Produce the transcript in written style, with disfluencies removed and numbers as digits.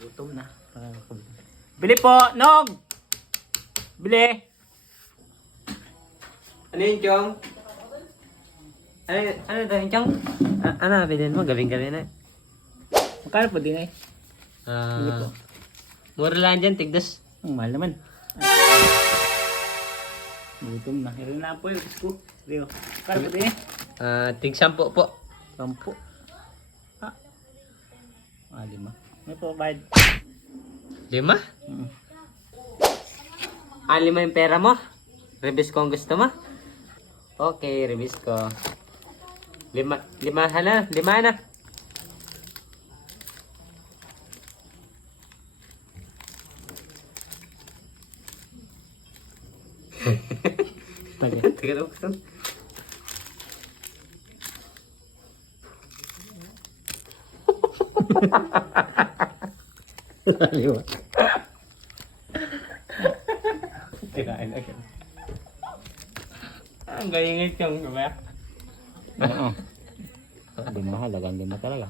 Gutom na. Bili po, Nog! Bili! Ano yun, Chong? Ano daw yun, Chong? Ano, bilhin mo? Gawin na. Magkano po din eh? Bili po. Mura lang dyan, tigdas. Ang mahal naman. Gutom na. Hiro na po yung ko. Rio. Magkano po din eh? Tig 10 po. 10. Ah. 5. May po, bayad. 5? 5 yung pera mo? Rebis ko ang gusto mo? Okay, rebis ko. 5 na. 5 na. Taga. Tiga daw, buksan. Laliwa. Tirain agad. Ang galing yung ba? Oo. Hindi mahalaga, hindi mo talaga.